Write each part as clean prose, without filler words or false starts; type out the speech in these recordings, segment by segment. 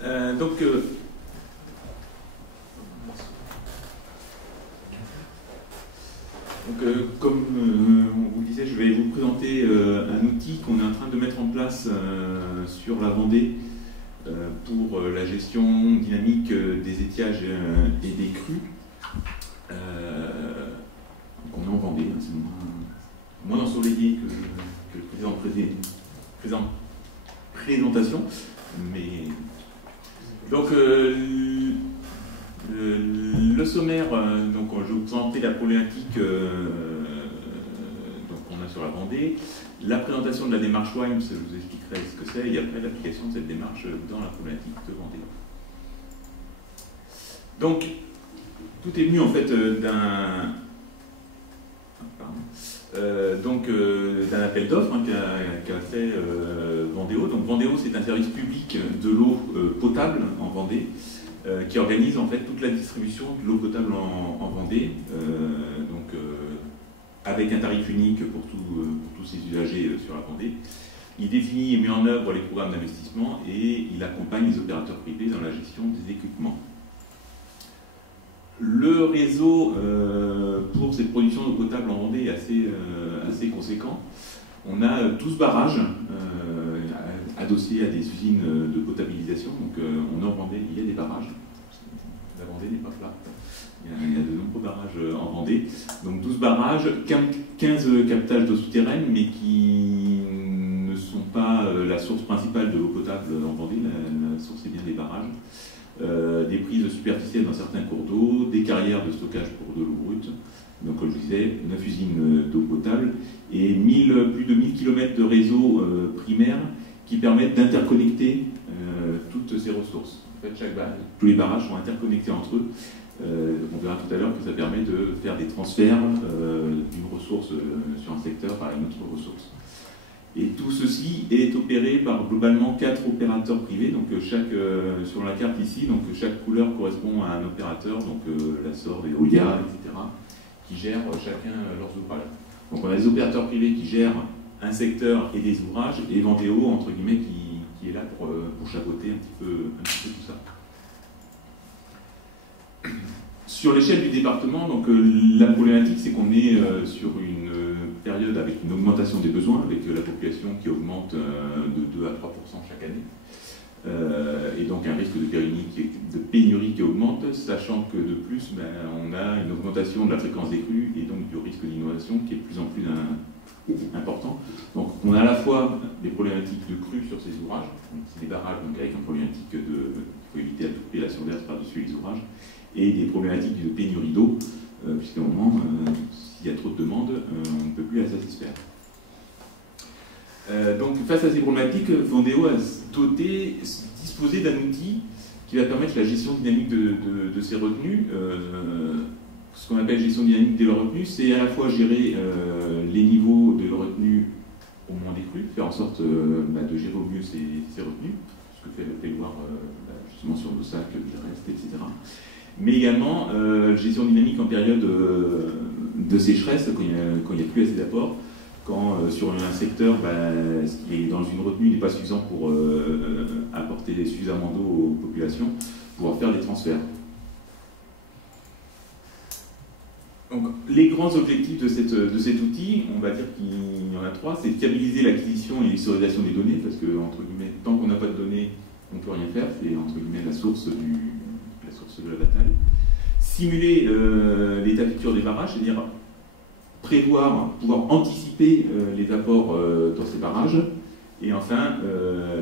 Donc, comme on vous le disait, je vais vous présenter un outil qu'on est en train de mettre en place sur la Vendée pour la gestion dynamique des étiages et des crues. On est en Vendée, hein, c'est moins ensoleillé que le présentation. Mais... Donc, le sommaire, donc, je vais vous présenter la problématique qu'on a sur la Vendée, la présentation de la démarche WIMS, je vous expliquerai ce que c'est, et après l'application de cette démarche dans la problématique de Vendée. Donc, tout est venu en fait d'un appel d'offres hein, qu'a fait Vendéo. Donc Vendéo, c'est un service public de l'eau potable en Vendée qui organise en fait toute la distribution de l'eau potable en Vendée, avec un tarif unique pour tous ses usagers sur la Vendée. Il définit et met en œuvre les programmes d'investissement et il accompagne les opérateurs privés dans la gestion des équipements. Le réseau pour cette production d'eau potable en Vendée est assez conséquent. On a 12 barrages adossés à des usines de potabilisation. Donc on est en Vendée, il y a des barrages. La Vendée n'est pas plate. Il y a de nombreux barrages en Vendée. Donc 12 barrages, 15 captages d'eau souterraine, mais qui ne sont pas la source principale de l'eau potable en Vendée. La source est bien des barrages. Des prises superficielles dans certains cours d'eau, des carrières de stockage pour de l'eau brute. Donc, comme je vous disais, 9 usines d'eau potable et plus de 1000 km de réseaux primaires qui permettent d'interconnecter toutes ces ressources. En fait, tous les barrages sont interconnectés entre eux. On verra tout à l'heure que ça permet de faire des transferts d'une ressource sur un secteur par une autre ressource. Et tout ceci est opéré par globalement 4 opérateurs privés. Donc sur la carte ici, donc chaque couleur correspond à un opérateur, donc la SOR, Veolia, etc., qui gèrent chacun leurs ouvrages. Donc on a des opérateurs privés qui gèrent un secteur et des ouvrages, et Vendéo, entre guillemets, qui est là pour chapeauter un petit peu tout ça. Sur l'échelle du département, donc, la problématique, c'est qu'on est sur une période avec une augmentation des besoins, avec la population qui augmente de 2 à 3% chaque année, et donc un risque de pénurie qui augmente, sachant que de plus, on a une augmentation de la fréquence des crues et donc du risque d'inondation qui est de plus en plus important. Donc on a à la fois des problématiques de crues sur ces ouvrages, c'est des barrages donc avec une problématique il faut éviter à tout prix la surveillance par-dessus les ouvrages, et des problématiques de pénurie d'eau, puisqu'à un moment, s'il y a trop de demandes, on ne peut plus la satisfaire. Donc face à ces problématiques, Vendéo a disposé d'un outil qui va permettre la gestion dynamique de ces retenues. Ce qu'on appelle gestion dynamique des retenues, c'est à la fois gérer les niveaux de retenue au moment des crues, faire en sorte de gérer au mieux ces retenues, ce que fait le plaidoir justement sur nos sacs, il reste, etc. Mais également gestion dynamique en période de sécheresse, quand il n'y a plus assez d'apport, quand sur un secteur, ce qui est dans une retenue n'est pas suffisant pour apporter suffisamment d'eau aux populations, pouvoir faire des transferts. Donc, les grands objectifs de cet outil, on va dire qu'il y en a 3, c'est fiabiliser l'acquisition et l'historisation des données, parce que, entre guillemets, tant qu'on n'a pas de données, on ne peut rien faire, c'est, entre guillemets, la source de la bataille. Simuler l'état futur des barrages, c'est-à-dire pouvoir anticiper les apports dans ces barrages. Et enfin,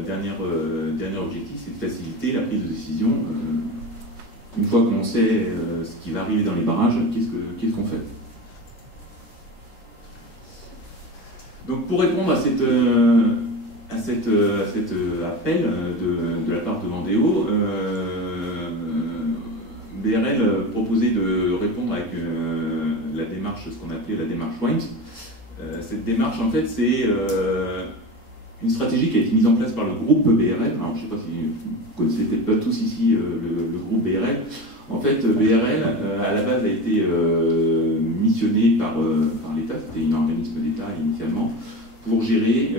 dernier objectif, c'est de faciliter la prise de décision. Une fois qu'on sait ce qui va arriver dans les barrages, qu'est-ce qu'on fait? Donc pour répondre à cet appel de la part de Vendéo, BRL proposait de répondre avec la démarche, ce qu'on appelait la démarche WIMS. Cette démarche, en fait, c'est une stratégie qui a été mise en place par le groupe BRL. Alors, je ne sais pas si vous connaissez peut-être pas tous ici le groupe BRL. En fait, BRL, à la base, a été missionné par l'État, c'était un organisme d'État initialement, pour gérer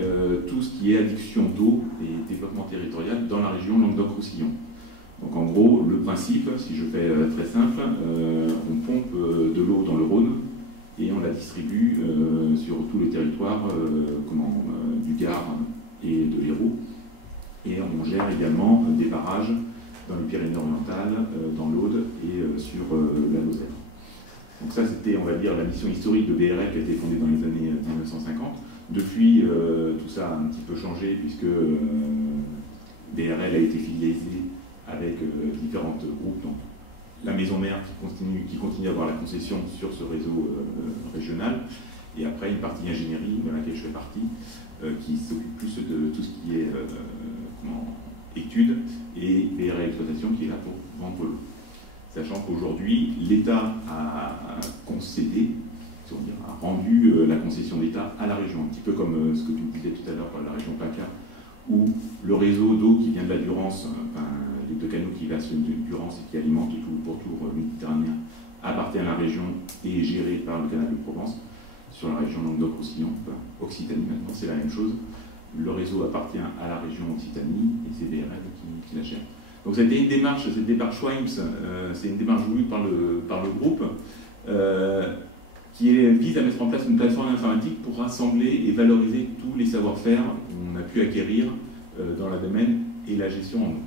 tout ce qui est adduction d'eau et développement territorial dans la région Languedoc-Roussillon. Donc en gros, le principe, si je fais très simple, on pompe de l'eau dans le Rhône et on la distribue sur tout le territoire du Gard et de l'Hérault. Et on gère également des barrages dans les Pyrénées-Orientales, dans l'Aude et sur la Lozère. Donc ça, c'était, on va dire, la mission historique de BRL qui a été fondée dans les années 1950. Depuis, tout ça a un petit peu changé puisque BRL a été filialisé avec différents groupes. Donc, la maison mère qui continue à avoir la concession sur ce réseau régional, et après une partie ingénierie dans laquelle je fais partie, qui s'occupe plus de tout ce qui est études, et BRL Exploitation qui est là pour vendre l'eau. Sachant qu'aujourd'hui, l'État a concédé, a rendu la concession d'État à la région, un petit peu comme ce que tu disais tout à l'heure par la région PACA, où le réseau d'eau qui vient de la Durance, les deux canaux qui versent une Durance et qui alimentent tout le pourtour méditerranéen, appartient à la région et est géré par le canal de Provence. Sur la région Languedoc-Roussillon, Occitanie maintenant, c'est la même chose. Le réseau appartient à la région Occitanie et c'est BRL qui la gère. Donc c'était une démarche, cette démarche WIMS, c'est une démarche voulue par le groupe qui vise à mettre en place une plateforme informatique pour rassembler et valoriser tous les savoir-faire qu'on a pu acquérir dans le domaine et la gestion en eau.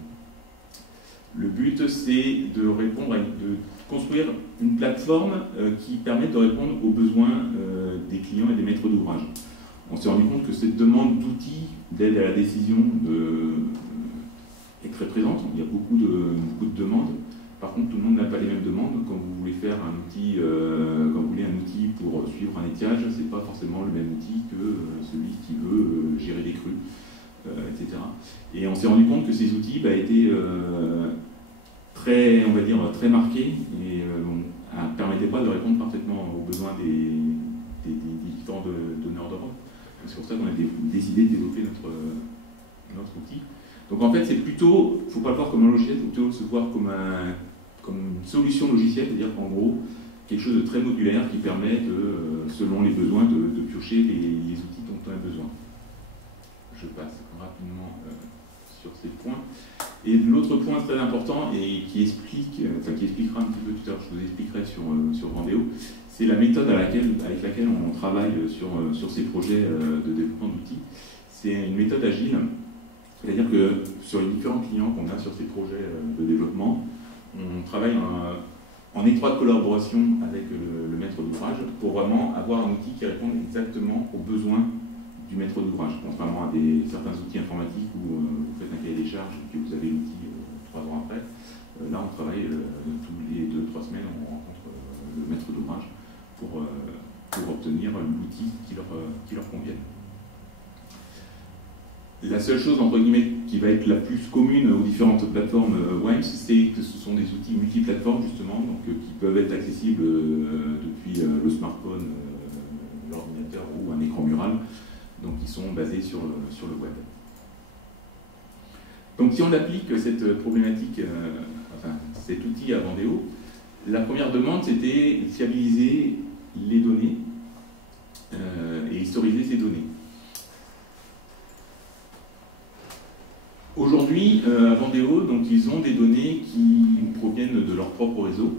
Le but, c'est de répondre de construire une plateforme qui permette de répondre aux besoins des clients et des maîtres d'ouvrage. On s'est rendu compte que cette demande d'outils d'aide à la décision est très présente. Il y a beaucoup de demandes. Par contre, tout le monde n'a pas les mêmes demandes. Quand vous voulez faire un outil, quand vous voulez un outil pour suivre un étiage, ce n'est pas forcément le même outil que celui qui veut gérer des crues, etc. Et on s'est rendu compte que ces outils étaient très, on va dire, très marqués et ne permettaient pas de répondre parfaitement aux besoins des différents donneurs d'ordre. C'est pour ça qu'on a décidé de développer notre outil. Donc en fait, c'est plutôt, il ne faut pas le voir comme un logiciel, il faut plutôt se voir comme une solution logicielle, c'est-à-dire qu'en gros, quelque chose de très modulaire qui permet, selon les besoins, de piocher les outils dont on a besoin. Je passe rapidement sur ces points. Et l'autre point très important, et qui expliquera un petit peu tout à l'heure, je vous expliquerai sur Vendéo, c'est la méthode avec laquelle on travaille sur ces projets de développement d'outils. C'est une méthode agile. C'est-à-dire que sur les différents clients qu'on a sur ces projets de développement, on travaille en étroite collaboration avec le maître d'ouvrage pour vraiment avoir un outil qui réponde exactement aux besoins du maître d'ouvrage. Contrairement à certains outils informatiques où vous faites un cahier des charges et que vous avez l'outil 3 ans après, là on travaille tous les 2-3 semaines, on rencontre le maître d'ouvrage pour obtenir l'outil qui leur convienne. La seule chose, entre guillemets, qui va être la plus commune aux différentes plateformes WIMS, c'est que ce sont des outils multiplateformes, justement, donc, qui peuvent être accessibles depuis le smartphone, l'ordinateur ou un écran mural, donc qui sont basés sur le web. Donc si on applique cette problématique, cet outil à Vendéo, la première demande, c'était fiabiliser les données et historiser ces données. Aujourd'hui, à Vendéo, donc, ils ont des données qui proviennent de leur propre réseau.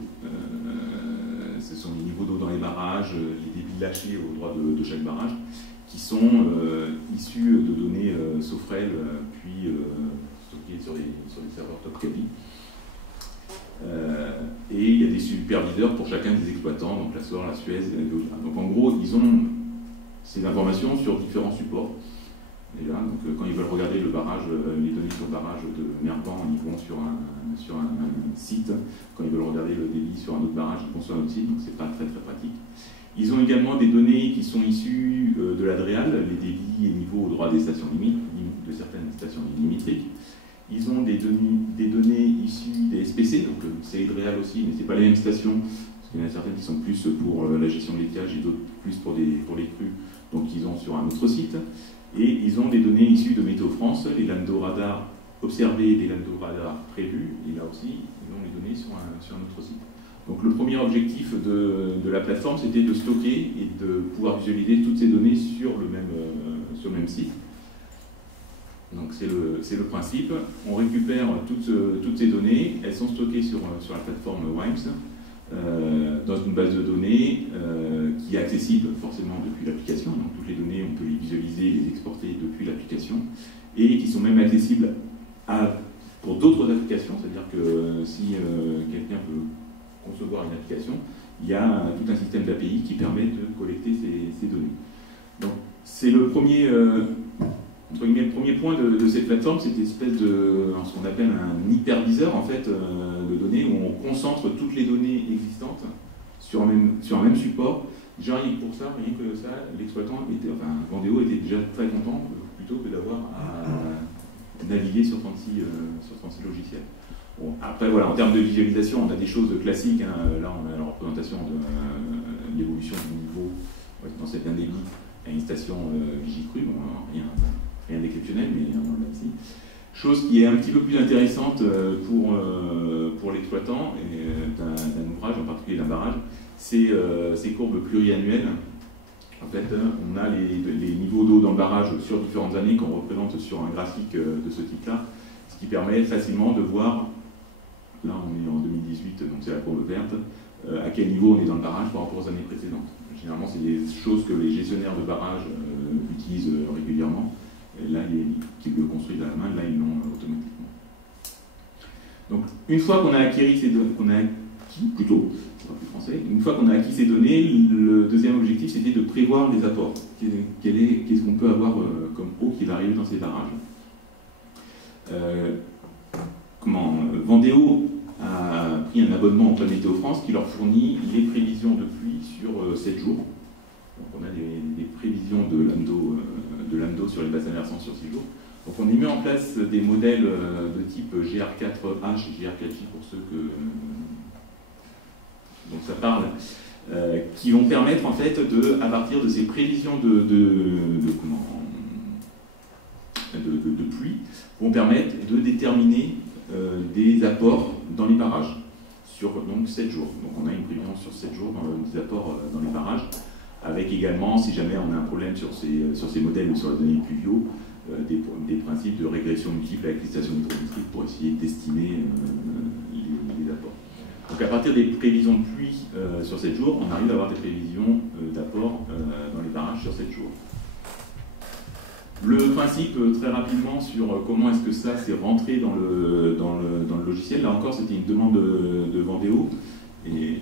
Ce sont les niveaux d'eau dans les barrages, les débits lâchés au droit de chaque barrage, qui sont issus de données Sofrel, puis stockées sur les serveurs Topkapi. Et il y a des superviseurs pour chacun des exploitants, donc la SOR, la Suez, et Veolia. Donc en gros, ils ont ces informations sur différents supports. Et là, donc, quand ils veulent regarder le barrage, les données sur le barrage de Merban, ils vont sur un site. Quand ils veulent regarder le débit sur un autre barrage, ils vont sur un autre site, donc c'est pas très pratique. Ils ont également des données qui sont issues de l'ADREAL, les débits et niveaux au droit des stations limites, de certaines stations limétriques. Ils ont des données issues des SPC, donc c'est l'ADREAL aussi, mais ce n'est pas les mêmes stations, parce qu'il y en a certaines qui sont plus pour la gestion de l'étiage et d'autres plus pour les crues, donc ils ont sur un autre site. Et ils ont des données issues de Météo France, les lambda radars observés et les lambda radars prévus, et là aussi, ils ont les données sur un autre site. Donc le premier objectif de la plateforme, c'était de stocker et de pouvoir visualiser toutes ces données sur le même sur le même site. Donc c'est le principe. On récupère toutes ces données, elles sont stockées sur la plateforme WIMES, dans une base de données qui est accessible forcément depuis l'application. Donc toutes les données, on peut les visualiser, les exporter depuis l'application, et qui sont même accessibles pour d'autres applications, c'est-à-dire que si quelqu'un peut concevoir une application, il y a tout un système d'API qui permet de collecter ces données. Donc c'est le premier point de cette plateforme, c'est une espèce de ce qu'on appelle un hyperviseur en fait, de données, où on concentre toutes les données existantes sur un même support. Genre, pour ça, rien que ça, l'exploitant Vendéo était déjà très content, plutôt que d'avoir à naviguer sur 36 logiciels. Bon, après, voilà, en termes de visualisation, on a des choses classiques. Hein. Là, on a la représentation de l'évolution du niveau dans cet débit à une station Vigicru. Bon, rien d'exceptionnel, mais on l'a ici. Chose qui est un petit peu plus intéressante pour l'exploitant d'un ouvrage, en particulier d'un barrage, c'est ces courbes pluriannuelles. En fait, on a les niveaux d'eau dans le barrage sur différentes années qu'on représente sur un graphique de ce type-là, ce qui permet facilement de voir, là on est en 2018, donc c'est la courbe verte, à quel niveau on est dans le barrage par rapport aux années précédentes. Généralement, c'est des choses que les gestionnaires de barrage utilisent régulièrement. Et là, qui le construisent à la main, là, ils l'ont automatiquement. Donc, une fois qu'on a acquis ces données, une fois qu'on a acquis ces données, le deuxième objectif, c'était de prévoir les apports. Qu'est-ce qu'on peut avoir comme eau qui va arriver dans ces barrages. Vendéo a pris un abonnement auprès de Météo France qui leur fournit les prévisions de pluie sur 7 jours. Donc, on a des prévisions de l'AMDO sur les bassins versants sur 6 jours. Donc on a mis en place des modèles de type GR4H et GR4J pour ceux dont ça parle, qui vont permettre en fait à partir de ces prévisions de pluie, vont permettre de déterminer des apports dans les barrages sur donc 7 jours. Donc on a une prévision sur 7 jours des apports dans les barrages, avec également, si jamais on a un problème sur ces modèles ou sur la donnée pluvio, des principes de régression multiple avec les stations hydrométriques pour essayer d'estimer les apports. Donc à partir des prévisions de pluie sur 7 jours, on arrive à avoir des prévisions d'apport dans les barrages sur 7 jours. Le principe, très rapidement, sur comment est-ce que ça s'est rentré dans le logiciel, là encore c'était une demande de Vendéo, et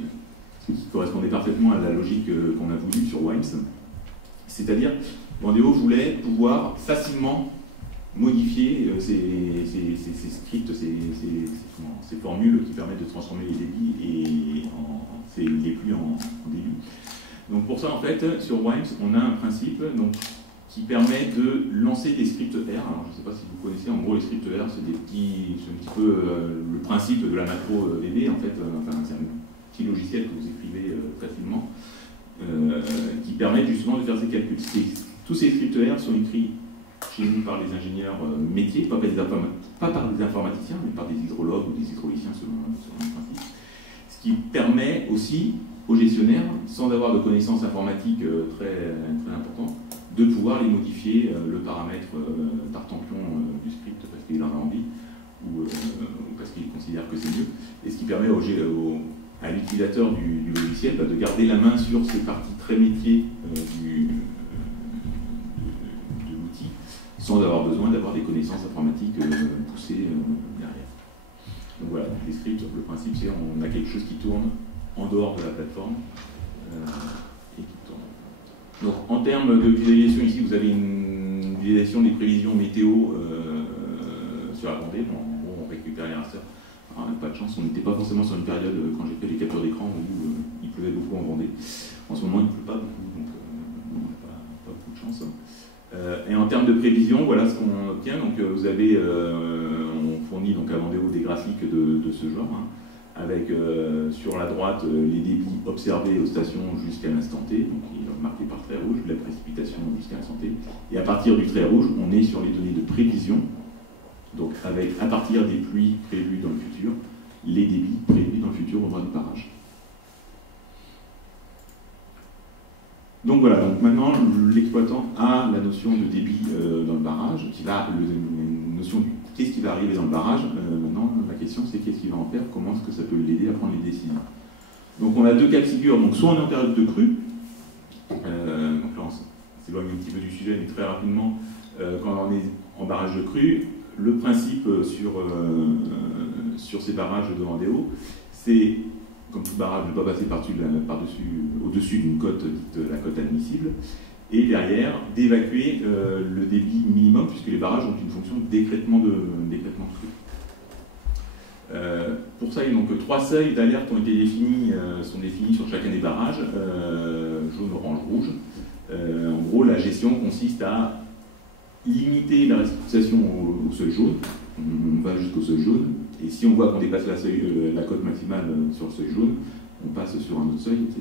qui correspondait parfaitement à la logique qu'on a voulu sur WIMES. C'est-à-dire, Vendéo voulait pouvoir facilement modifier ces scripts, ces formules qui permettent de transformer les débits et les pluies en débit. Donc pour ça, en fait, sur WIMES, on a un principe qui permet de lancer des scripts R. Alors je ne sais pas si vous connaissez, en gros les scripts R, c'est un petit peu le principe de la macro VB, en fait, c'est un petit logiciel que vous écrivez facilement, qui permet justement de faire ces calculs. Tous ces scripts R sont écrits chez nous par les ingénieurs métiers, pas par des informaticiens, mais par des hydrologues ou des hydrauliciens selon le principe. Ce qui permet aussi aux gestionnaires, sans avoir de connaissances informatiques très importantes, de pouvoir les modifier, le paramètre par tempion du script parce qu'il en a envie, ou parce qu'il considère que c'est mieux, et ce qui permet à l'utilisateur du logiciel de garder la main sur ces parties très métiers de l'outil, sans avoir besoin d'avoir des connaissances informatiques poussées derrière. Donc voilà, les scripts, le principe c'est on a quelque chose qui tourne en dehors de la plateforme et qui tourne. Donc en termes de visualisation, ici vous avez une visualisation des prévisions météo sur la Vendée. Bon, en gros, on récupère les rasters. Alors, on n'a pas de chance, on n'était pas forcément sur une période quand j'ai fait les captures d'écran où il pleuvait beaucoup en Vendée. En ce moment, il ne pleut pas beaucoup, donc on n'a pas beaucoup de chance. Et en termes de prévision, voilà ce qu'on obtient. Donc vous avez, on fournit donc à Vendéo des graphiques de ce genre, hein, avec sur la droite les débits observés aux stations jusqu'à l'instant T, donc il est marqué par trait rouge, la précipitation jusqu'à l'instant T. Et à partir du trait rouge, on est sur les données de prévision, donc avec à partir des pluies prévues dans le futur, les débits prévus dans le futur au bras du barrage. Donc voilà, donc maintenant l'exploitant a la notion de débit dans le barrage, une notion de qu'est-ce qui va arriver dans le barrage. Maintenant la question c'est qu'est-ce qu'il va en faire, comment est-ce que ça peut l'aider à prendre les décisions. Donc on a deux cas de figure, donc soit on est en période de crue, donc là on s'éloigne un petit peu du sujet, mais très rapidement, quand on est en barrage de crue, le principe sur ces barrages de Vendéo, c'est, comme tout barrage, ne pas passer au-dessus d'une cote dite la cote admissible, et derrière, d'évacuer le débit minimum, puisque les barrages ont une fonction d'écrêtement de crue. Pour ça, donc, 3 seuils d'alerte sont définis sur chacun des barrages, jaune, orange, rouge. En gros, la gestion consiste à limiter la restriction au seuil jaune. On va jusqu'au seuil jaune, et si on voit qu'on dépasse la cote maximale sur le seuil jaune, on passe sur un autre seuil, etc.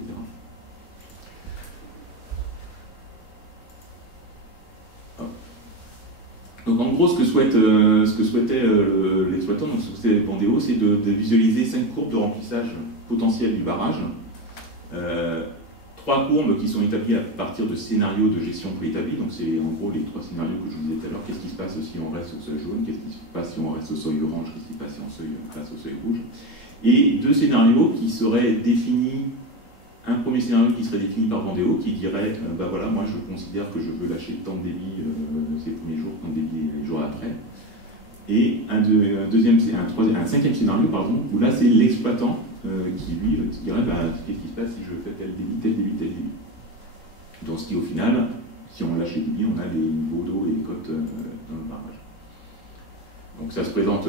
Donc en gros, ce que souhaitait l'exploitant, donc ce que souhaitait Vendéo, c'est de visualiser 5 courbes de remplissage potentiel du barrage. 3 courbes qui sont établies à partir de scénarios de gestion préétablis. Donc c'est en gros les 3 scénarios que je vous disais tout à l'heure. Qu'est-ce qui se passe si on reste au seuil jaune? Qu'est-ce qui se passe si on reste au seuil orange? Qu'est-ce qui se passe si on passe au seuil rouge? Et 2 scénarios qui seraient définis. Un premier scénario qui serait défini par Vendéo, qui dirait bah voilà, moi je considère que je veux lâcher tant de débit ces premiers jours, tant de débit les jours après. Et un cinquième scénario, pardon, où là c'est l'exploitant qui lui dirait bah, qu'est-ce qui se passe si je fais tel débit, tel débit, tel débit. Dans ce qui au final, si on lâche les débits, on a les niveaux d'eau et les cotes dans le barrage. Donc ça se présente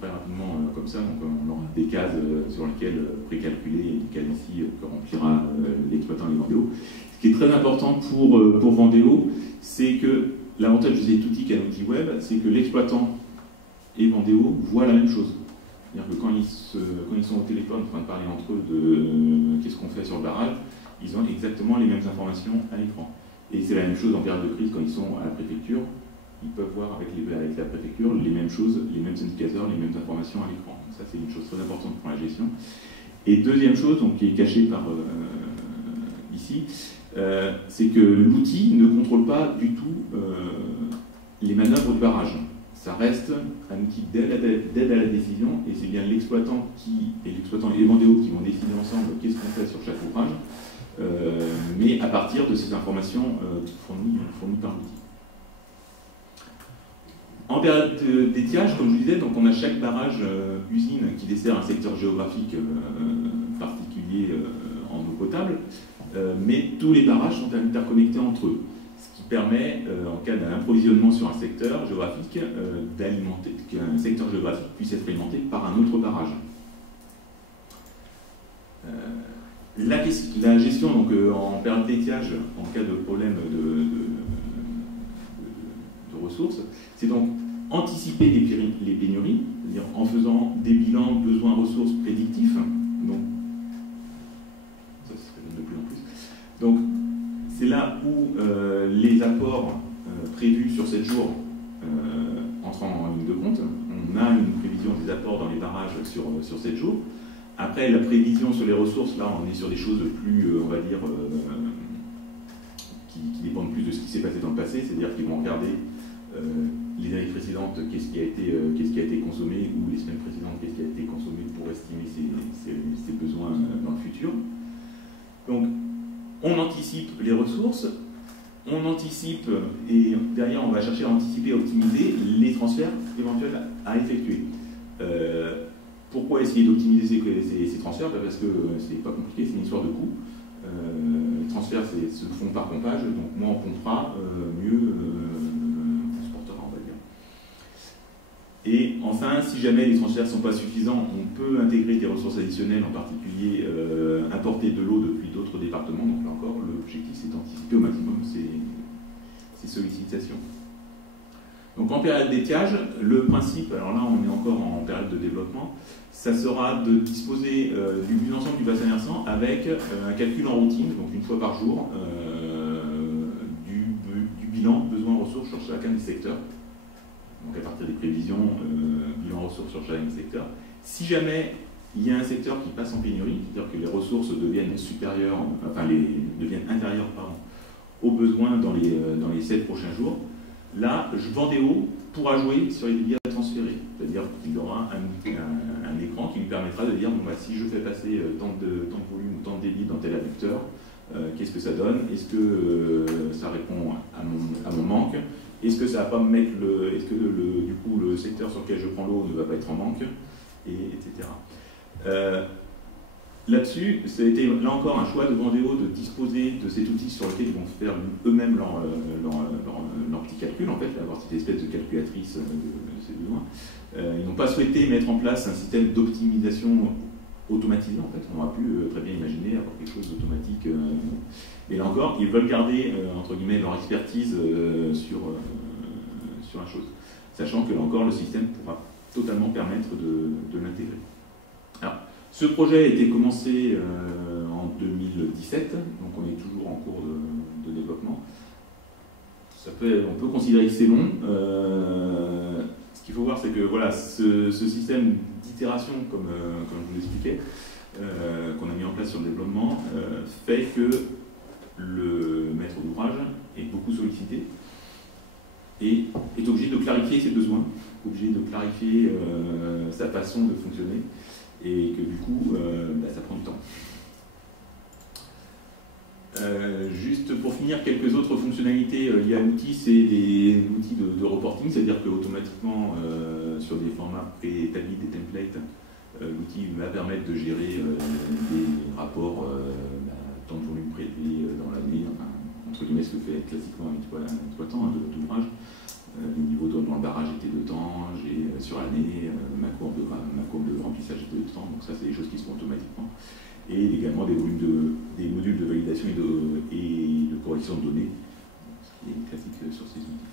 très rapidement comme ça, donc on aura des cases sur lesquelles précalculer et des cases ici que remplira l'exploitant et Vendéo. Ce qui est très important pour Vendéo, c'est que l'avantage de cet outil qu'est un outil web, c'est que l'exploitant et Vendéo voient la même chose. C'est-à-dire que quand ils sont au téléphone en train de parler entre eux de qu'est-ce qu'on fait sur le barrage, ils ont exactement les mêmes informations à l'écran. Et c'est la même chose en période de crise quand ils sont à la préfecture. Ils peuvent voir avec la préfecture les mêmes choses, les mêmes indicateurs, les mêmes informations à l'écran. Donc ça, c'est une chose très importante pour la gestion. Et deuxième chose, donc, qui est cachée par ici, c'est que l'outil ne contrôle pas du tout les manœuvres du barrage. Ça reste un outil d'aide à la décision, et c'est bien l'exploitant et Vendéo qui vont décider ensemble qu'est-ce qu'on fait sur chaque ouvrage, mais à partir de ces informations fournies par l'outil. En période d'étiage, comme je vous disais, donc on a chaque barrage usine qui dessert un secteur géographique particulier en eau potable, mais tous les barrages sont interconnectés entre eux, ce qui permet, en cas d'un approvisionnement sur un secteur géographique, qu'un secteur géographique puisse être alimenté par un autre barrage. La gestion donc, en période d'étiage, en cas de problème de ressources, c'est donc anticiper les pénuries, c'est-à-dire en faisant des bilans besoins ressources prédictifs. Donc, ça se fait de plus en plus. Donc, c'est là où les apports prévus sur 7 jours entrent en ligne de compte. On a une prévision des apports dans les barrages sur 7 jours. Après, la prévision sur les ressources, là, on est sur des choses plus, on va dire, qui dépendent plus de ce qui s'est passé dans le passé, c'est-à-dire qu'ils vont regarder les années précédentes, qu'est-ce qui a été consommé, ou les semaines précédentes, qu'est-ce qui a été consommé pour estimer ses besoins dans le futur. Donc, on anticipe les ressources, on anticipe, et derrière, on va chercher à anticiper, à optimiser les transferts éventuels à effectuer. Pourquoi essayer d'optimiser ces transferts? Parce que c'est pas compliqué, c'est une histoire de coût. Les transferts se font par pompage, donc moins on pompera, mieux on se portera, on va dire. Et enfin, si jamais les transferts ne sont pas suffisants, on peut intégrer des ressources additionnelles, en particulier importer de l'eau depuis d'autres départements. Donc là encore, l'objectif c'est d'anticiper au maximum ces sollicitations. Donc en période d'étiage, le principe, alors là on est encore en période de développement, ça sera de disposer de l'ensemble du bassin versant avec un calcul en routine, donc une fois par jour, du bilan besoin ressources sur chacun des secteurs. Donc à partir des prévisions, bilan ressources sur chacun des secteurs. Si jamais Il y a un secteur qui passe en pénurie, c'est-à-dire que les ressources deviennent supérieures, enfin deviennent inférieures pardon, aux besoins dans les 7 prochains jours. Là, Vendéo pourra jouer sur les débits à transférer, c'est-à-dire qu'il aura un écran qui lui permettra de dire bon, bah, si je fais passer tant de volume ou tant de débit dans tel adducteur, qu'est-ce que ça donne? Est-ce que ça répond à mon manque? Est-ce que ça va pas me mettre est-ce que du coup le secteur sur lequel je prends l'eau ne va pas être en manque, etc. Là-dessus, ça a été là encore un choix de Vendéo de disposer de cet outil sur lequel ils vont faire eux-mêmes leur petit calcul, en fait, avoir cette espèce de calculatrice de ces besoins. Ils n'ont pas souhaité mettre en place un système d'optimisation automatisé, en fait. On aurait pu très bien imaginer avoir quelque chose d'automatique. Et là encore, ils veulent garder, entre guillemets, leur expertise sur la chose. Sachant que là encore, le système pourra totalement permettre de l'intégrer. Alors, ce projet a été commencé en 2017, donc on est toujours en cours de développement. On peut considérer que c'est long. Ce qu'il faut voir, c'est que voilà, ce système d'itération, comme je vous l'expliquais, qu'on a mis en place sur le développement, fait que le maître d'ouvrage est beaucoup sollicité et est obligé de clarifier ses besoins, obligé de clarifier sa façon de fonctionner, et que du coup, ça prend du temps. Juste pour finir, quelques autres fonctionnalités liées à l'outil, c'est des outils de reporting, c'est-à-dire qu'automatiquement, sur des formats préétablis, des templates, l'outil va permettre de gérer des rapports, tant de volume prélevé dans l'année, enfin, entre guillemets ce que fait classiquement un exploitant de l'ouvrage. Le niveau d'eau dans le barrage était de temps, j'ai sur l'année, ma courbe de remplissage était de temps, donc ça c'est des choses qui se font automatiquement. Et également des modules de validation et de correction de données, ce qui est classique sur ces outils.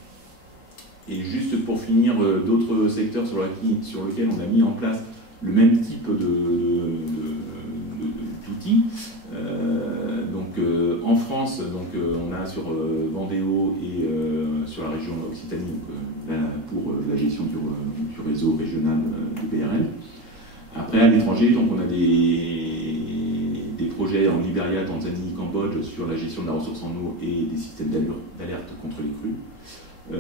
Et juste pour finir, d'autres secteurs sur lesquels on a mis en place le même type d'outils. En France, on a sur Vendéo et sur la région Occitanie pour la gestion du réseau régional du BRL. Après, à l'étranger, on a des projets en Libéria, Tanzanie, Cambodge sur la gestion de la ressource en eau et des systèmes d'alerte contre les crues.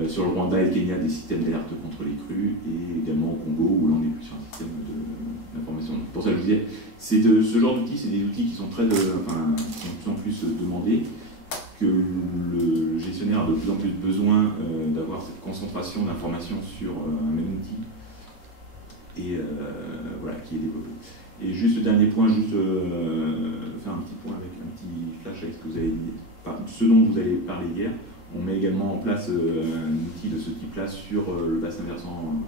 Sur le Rwanda et le Kenya, des systèmes d'alerte contre les crues, et également au Congo, où là on est plus sur un système d'information. Pour ça, je vous disais, ce genre d'outils, c'est des outils qui sont qui sont de plus en plus demandés, que le gestionnaire a de plus en plus besoin d'avoir cette concentration d'informations sur un même outil, et voilà, qui est développé. Et juste dernier point, faire un petit point avec un petit flash avec ce dont vous avez parlé hier. On met également en place un outil de ce type-là sur le bassin versant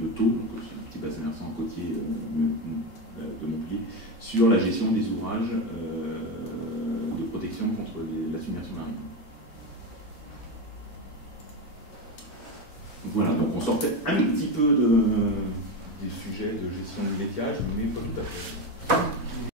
de Thau, donc le petit bassin versant côtier de Montpellier, sur la gestion des ouvrages de protection contre la submersion marine. Voilà, donc on sortait un petit peu des sujets de gestion du l'étiage, mais pas tout à fait.